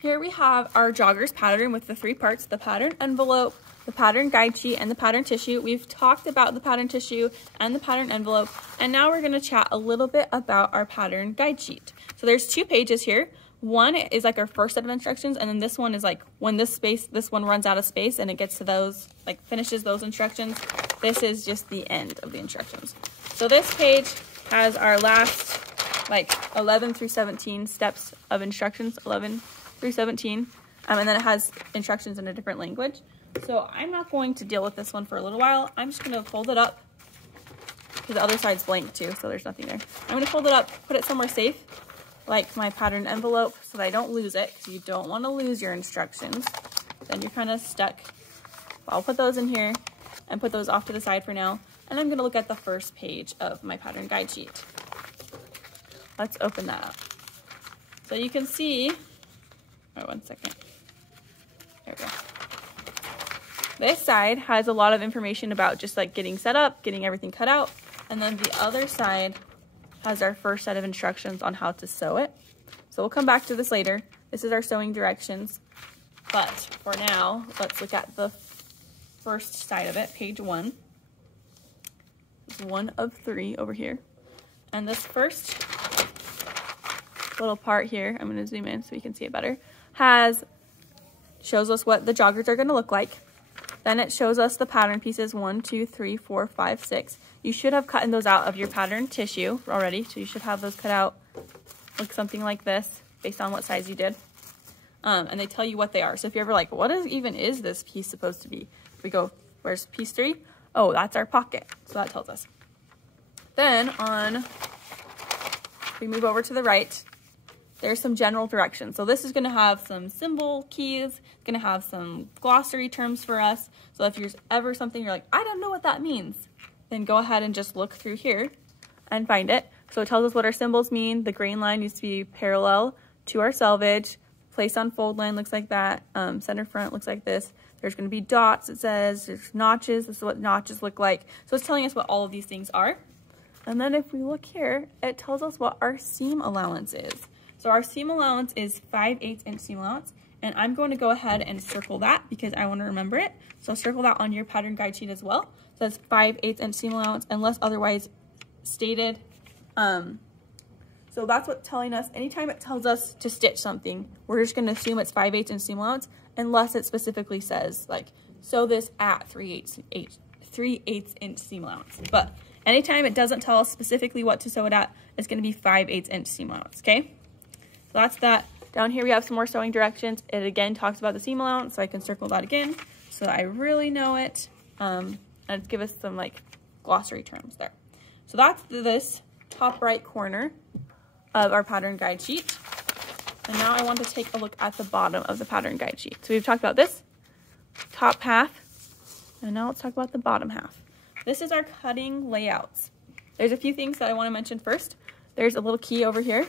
Here we have our Joggers pattern with the 3 parts, the pattern envelope, the pattern guide sheet, and the pattern tissue. We've talked about the pattern tissue and the pattern envelope, and now we're going to chat a little bit about our pattern guide sheet. So there's 2 pages here. One is like our first set of instructions, and then this one is like when this one runs out of space and it gets to those, like finishes those instructions. This is just the end of the instructions. So this page has our last like 11 through 17 steps of instructions, 11 through 17, and then it has instructions in a different language. So I'm not going to deal with this one for a little while. I'm just going to fold it up because the other side's blank too, so there's nothing there. I'm going to fold it up, put it somewhere safe, like my pattern envelope, so that I don't lose it, because you don't want to lose your instructions. Then you're kind of stuck. I'll put those in here and put those off to the side for now, and I'm going to look at the first page of my pattern guide sheet. Let's open that up. So you can see, oh, 1 second. There we go. This side has a lot of information about just like getting set up, getting everything cut out, and then the other side has our first set of instructions on how to sew it. So we'll come back to this later. This is our sewing directions, but for now, let's look at the first side of it, page 1. It's 1 of 3 over here. And this first little part here, I'm gonna zoom in so you can see it better, shows us what the joggers are gonna look like. Then it shows us the pattern pieces, 1, 2, 3, 4, 5, 6. You should have cut those out of your pattern tissue already, so you should have those cut out, look something like this, based on what size you did. And they tell you what they are. So if you're ever like, what even is this piece supposed to be? We go, where's piece 3? Oh, that's our pocket. So that tells us. Then we move over to the right, there's some general directions. So this is going to have some symbol keys. It's going to have some glossary terms for us. So if there's ever something you're like, I don't know what that means, then go ahead and just look through here and find it. So it tells us what our symbols mean. The grain line needs to be parallel to our selvage. Place on fold line looks like that. Center front looks like this. There's going to be dots, it says. There's notches. This is what notches look like. So it's telling us what all of these things are. And then if we look here, it tells us what our seam allowance is. So our seam allowance is 5/8 inch seam allowance, and I'm going to go ahead and circle that because I want to remember it. So circle that on your pattern guide sheet as well. So it's 5/8 inch seam allowance unless otherwise stated. So that's what's telling us. Anytime it tells us to stitch something, we're just going to assume it's 5/8 inch seam allowance unless it specifically says like sew this at 3/8 inch seam allowance. But anytime it doesn't tell us specifically what to sew it at, it's going to be 5/8 inch seam allowance. Okay. So that's that. Down here we have some more sewing directions. It again talks about the seam allowance, so I can circle that again so I really know it, and give us some like glossary terms there. So that's this top right corner of our pattern guide sheet. And now I want to take a look at the bottom of the pattern guide sheet. So we've talked about this top half, and now let's talk about the bottom half. This is our cutting layouts. There's a few things that I want to mention first. There's a little key over here.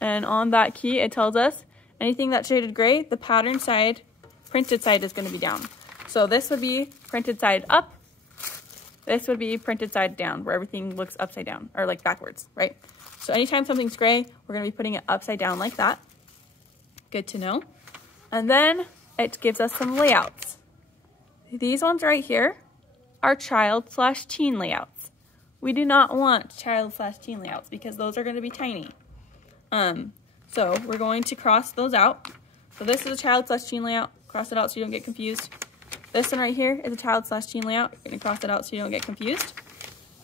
And on that key, it tells us anything that's shaded gray, the pattern side, printed side is going to be down. So this would be printed side up. This would be printed side down, where everything looks upside down, or like backwards, right? So anytime something's gray, we're going to be putting it upside down like that. Good to know. And then it gives us some layouts. These ones right here are child/teen layouts. We do not want child/teen layouts because those are going to be tiny. So we're going to cross those out. So this is a child/teen layout. Cross it out so you don't get confused. This one right here is a child/teen layout. You're going to cross it out so you don't get confused.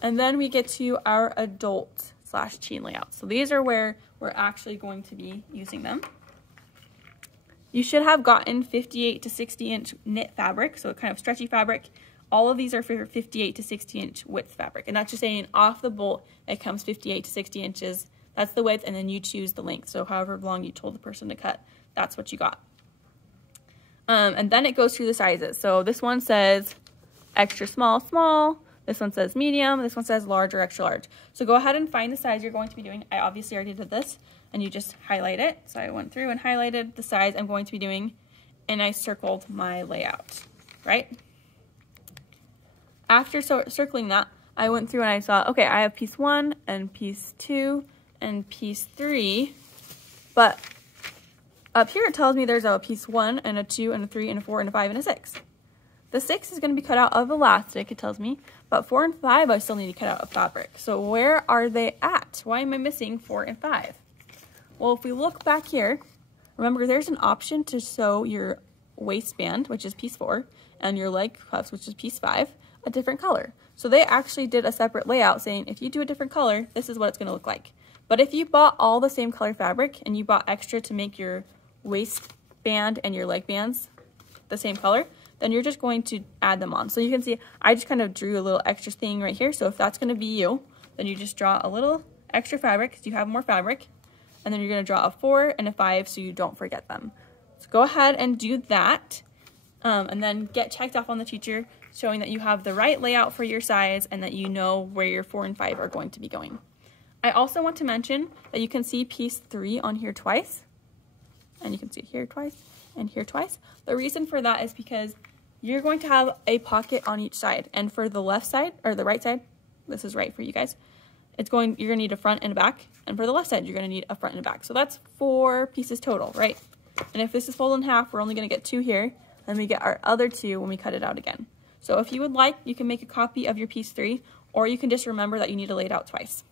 And then we get to our adult/teen layout. So these are where we're actually going to be using them. You should have gotten 58 to 60 inch knit fabric, so kind of stretchy fabric. All of these are for 58 to 60 inch width fabric. And that's just saying off the bolt, it comes 58 to 60 inches. That's the width, and then you choose the length. So however long you told the person to cut, that's what you got. And then it goes through the sizes. So this one says extra small, small. This one says medium. This one says large or extra large. So go ahead and find the size you're going to be doing. I obviously already did this, and you just highlight it. So I went through and highlighted the size I'm going to be doing, and I circled my layout, right? After circling that, I went through and I saw, okay, I have piece 1 and piece 2 and piece 3, but Up here it tells me there's a piece 1 and a 2 and a 3 and a 4 and a 5 and a 6. The 6 is going to be cut out of elastic, it tells me, but 4 and 5 I still need to cut out of fabric. So where are they at? Why am I missing 4 and 5? Well, if we look back here, remember there's an option to sew your waistband, which is piece 4, and your leg cuffs, which is piece 5, a different color. So they actually did a separate layout saying if you do a different color, this is what it's going to look like. But if you bought all the same color fabric and you bought extra to make your waistband and your leg bands the same color, then you're just going to add them on. So you can see I just kind of drew a little extra thing right here. So if that's going to be you, then you just draw a little extra fabric because you have more fabric, and then you're going to draw a 4 and a 5 so you don't forget them. So go ahead and do that, and then get checked off on the teacher showing that you have the right layout for your size and that you know where your 4 and 5 are going to be going. I also want to mention that you can see piece 3 on here twice, and you can see it here twice and here twice. The reason for that is because you're going to have a pocket on each side, and for the left side or the right side, this is right for you guys, you're going to need a front and a back, and for the left side you're going to need a front and a back. So that's 4 pieces total, right? And if this is folded in half, we're only going to get 2 here, then we get our other 2 when we cut it out again. So if you would like, you can make a copy of your piece 3, or you can just remember that you need to lay it out twice.